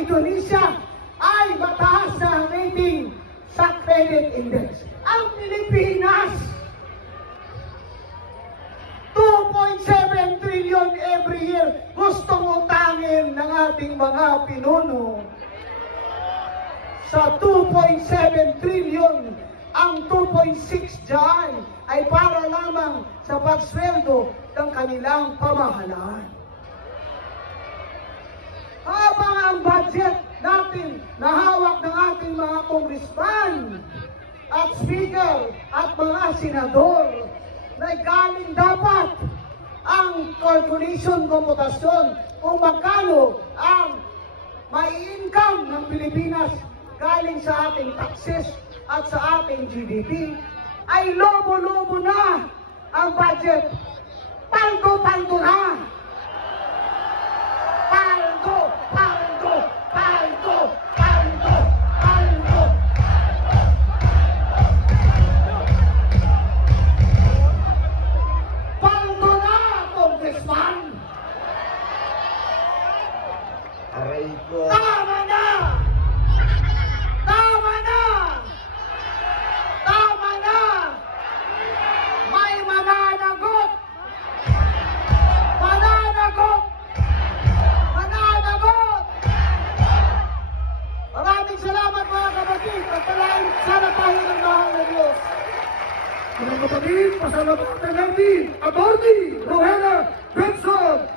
Indonesia ay mataas na rating sa credit index. Ang Pilipinas, 2.7 trillion every year gustong utangin ng ating mga pinuno. Sa 2.7 trillion, ang 2.6 dyan ay para lamang sa pagsweldo ng kanilang pamahalaan. Habang ang budget natin na hawak ng ating mga congressman at speaker at mga senador, na galing dapat ang calculation, komputasyon kung magkano ang may income ng Pilipinas galing sa ating taxes at sa ating GDP, ay lobo-lobo na ang budget. Paldo-paldo na. Paldo, paldo, paldo, paldo, paldo. Paldo na, Congressman. Aray ko. Tama na! Tama na! Tama na! May mananagot! Mananagot! Mananagot! Maraming salamat mga kapatid. Pagpalain sana tayo ng mahal na Diyos. Mga kapatid, pasalamatan natin, Atty. Rowena Benson.